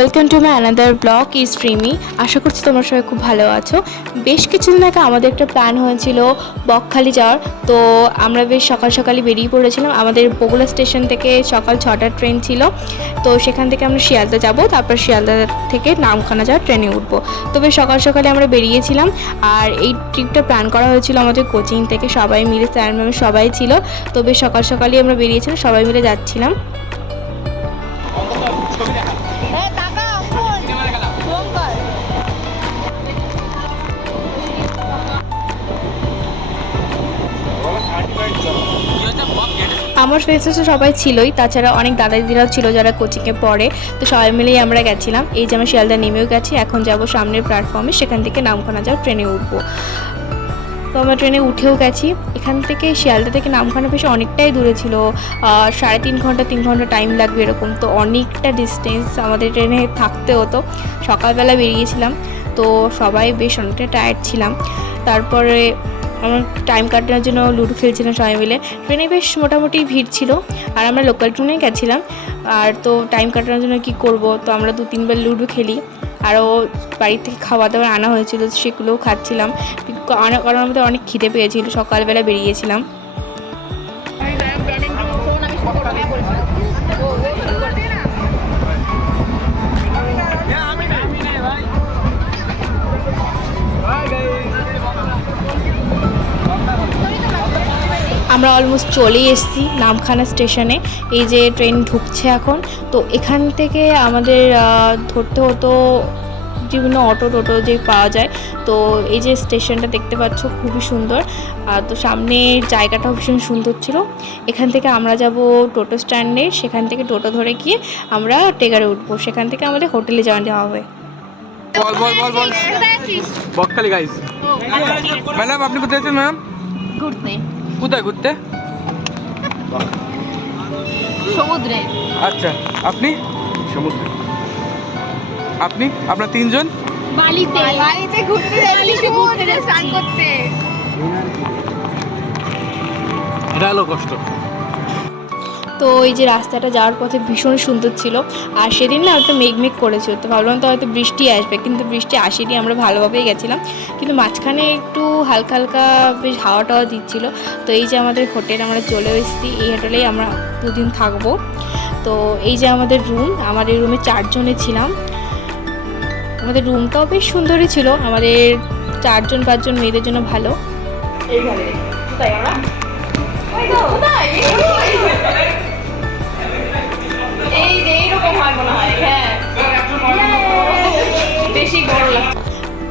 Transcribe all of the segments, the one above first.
Welcome to my another blog is ফ্রিমি। আশা করছি তোমরা সবাই খুব ভালো আছো। বেশ কিছুদিন আগে আমাদের একটা প্ল্যান হয়েছিল বকখালি যাওয়ার। তো আমরা বেশ সকাল সকালই বেরিয়ে পড়েছিলাম। আমাদের বগুড়া স্টেশন থেকে সকাল 6টার ট্রেন ছিল। তো সেখান থেকে আমরা শিয়ালদা যাব, তারপর শিয়ালদা থেকে নামখানা যাওয়ার ট্রেনে উঠবো। তো বেশ সকাল সকালে আমরা বেরিয়েছিলাম। আর এই ট্রিপটা প্ল্যান করা হয়েছিল আমাদের কোচিং থেকে, সবাই মিলে, স্যার ম্যাম সবাই ছিল। তো বেশ সকাল সকালই আমরা বেরিয়েছিলাম, সবাই মিলে যাচ্ছিলাম। আমার ফ্রেন্ডস তো সবাই ছিলই, তাছাড়া অনেক দাদা দিদিরাও ছিল যারা কোচিংয়ে পড়ে। তো সবাই মিলেই আমরা গেছিলাম। এই যে আমরা শিয়ালদা নেমেও গেছি, এখন যাব সামনের প্ল্যাটফর্মে, সেখান থেকে নামখানা যাও ট্রেনে উঠবো। তো আমরা ট্রেনে উঠেও গেছি। এখান থেকে শিয়ালদা থেকে নামখানা বেশ অনেকটাই দূরে ছিল, 3.5 ঘন্টা 3 ঘন্টা টাইম লাগবে এরকম। তো অনেকটা ডিস্টেন্স আমাদের ট্রেনে থাকতে হতো। সকালবেলা বেরিয়েছিলাম, তো সবাই বেশ অনেকটা টায়ার্ড ছিলাম। তারপরে আমরা টাইম কাটানোর জন্য লুডো খেলছিলাম সবাই মিলে। ট্রেনে বেশ মোটামুটি ভিড় ছিল, আর আমরা লোকাল ট্রেনেই গেছিলাম। আর তো টাইম কাটানোর জন্য কি করব, তো আমরা 2-3 বার লুডো খেলি। আরও বাড়ি থেকে খাওয়া দাওয়া আনা হয়েছিল, সেগুলোও খাচ্ছিলাম, কারণ আমাদের অনেক খিদে পেয়েছিল, সকালবেলা বেরিয়েছিলাম। আমরা অলমোস্ট চলেই এসেছি নামখানা স্টেশনে। এই যে ট্রেন ঢুকছে এখন। তো এখান থেকে আমাদের ধরতে হতো বিভিন্ন অটো টোটো যে পাওয়া যায়। তো এই যে স্টেশনটা দেখতে পাচ্ছ খুবই সুন্দর। তো সামনে জায়গাটাও ভীষণ সুন্দর ছিল। এখান থেকে আমরা যাব টোটো স্ট্যান্ডে, সেখান থেকে টোটো ধরে গিয়ে আমরা টেগারে উঠবো, সেখান থেকে আমাদের হোটেলে যাওয়া হবে। বকখালি গাইস। ম্যাডাম আপনি কোথায় আছেন ম্যাম? ঘুরতে। কোথায় ঘুরতে? সমুদ্রে। আচ্ছা, আপনি? সমুদ্রে। আপনি? আপনার 3 জন? বালিতে ঘুরতে যাচ্ছি, সমুদ্রে স্নান করতে। এটা হলো কষ্ট। তো এই যে রাস্তাটা যাওয়ার পথে ভীষণ সুন্দর ছিল। আর সেদিন না একটা মেঘ করেছিল, তো ভাবলাম তো হয়তো বৃষ্টি আসবে, কিন্তু বৃষ্টি আসেনি, আমরা ভালোভাবেই গেছিলাম। কিন্তু মাঝখানে একটু হালকা হালকা বেশ হাওয়া টাওয়া দিচ্ছিল। তো এই যে আমাদের হোটেল, আমরা চলে এসেছি। এই হোটেলেই আমরা 2 দিন থাকবো। তো এই যে আমাদের রুম, আমাদের রুমে 4 জনে ছিলাম। আমাদের রুমটাও বেশ সুন্দরই ছিল, আমাদের 4-5 জন মেয়েদের জন্য ভালো। এইখানে কোথায় আমরা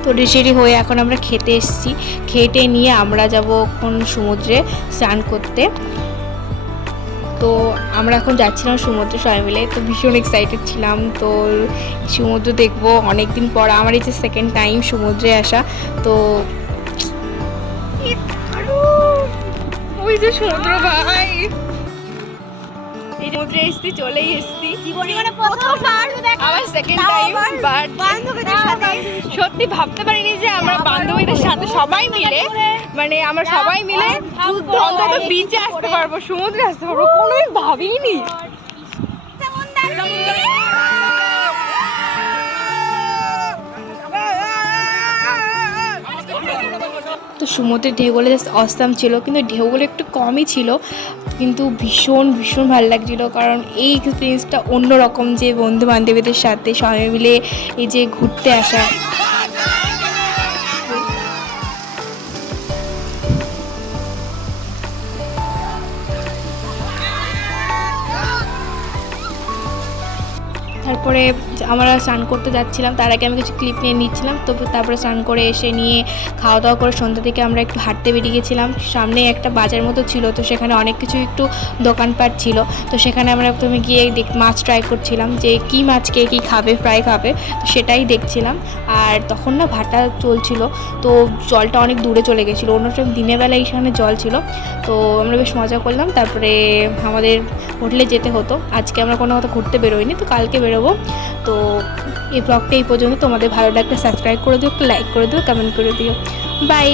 তো রেডি হয়ে এখন আমরা খেতে এসেছি। খেটে নিয়ে আমরা যাব এখন সমুদ্রে স্নান করতে। তো আমরা এখন যাচ্ছিলাম সমুদ্রে সবাই মিলে, তো ভীষণ এক্সাইটেড ছিলাম। তো সমুদ্র দেখবো অনেক দিন পর, আমার এই যে সেকেন্ড টাইম সমুদ্রে আসা। তো ওই যে সমুদ্র ভাই, এই সমুদ্রে এসেছি, চলেই এসেছি। জীবনে প্রথমবার আমার সেকেন্ড টাইম, বাট বান্ধবীদের সাথে সত্যি ভাবতে পারিনি যে আমরা বান্ধবীদের সাথে সবাই মিলে, মানে আমরা সবাই মিলে অন্তত বিচে আসতে পারবো, সমুদ্রে আসতে পারবো, কোনোদিন ভাবিনি। তো সমুদ্রের ঢেউগুলো জাস্ট অসাম ছিল, কিন্তু ঢেউগুলো একটু কমই ছিল, কিন্তু ভীষণ ভীষণ ভালো লাগছিলো। কারণ এই এক্সপিরিয়েন্সটা অন্যরকম, যে বন্ধু বান্ধবীদের সাথে সবাই মিলে এই যে ঘুরতে আসা। তারপরে আমরা স্নান করতে যাচ্ছিলাম, তার আগে আমি কিছু ক্লিপ নিয়ে নিচ্ছিলাম। তো তারপরে স্নান করে এসে নিয়ে খাওয়া দাওয়া করে সন্ধ্যা থেকে আমরা একটু হাঁটতে বেরিয়ে গেছিলাম। সামনে একটা বাজার মতো ছিল, তো সেখানে অনেক কিছু একটু দোকানপাট ছিল। তো সেখানে আমরা প্রথমে গিয়ে মাছ ট্রাই করছিলাম, যে কী মাছ কে কী খাবে, ফ্রাই খাবে, তো সেটাই দেখছিলাম। আর তখন না ভাটা চলছিল, তো জলটা অনেক দূরে চলে গেছিলো, অন্য টাইম দিনের বেলা এইখানে জল ছিল। তো আমরা বেশ মজা করলাম। তারপরে আমাদের হোটেলে যেতে হতো, আজকে আমরা কোনো মতো ঘুরতে বেরোইনি, তো কালকে বেরোবো। তো এই ব্লগটা এই পর্যন্ত। তোমাদের ভালো লাগলে সাবস্ক্রাইব করে দিও, একটু লাইক করে দিও, কমেন্ট করে দিও। বাই।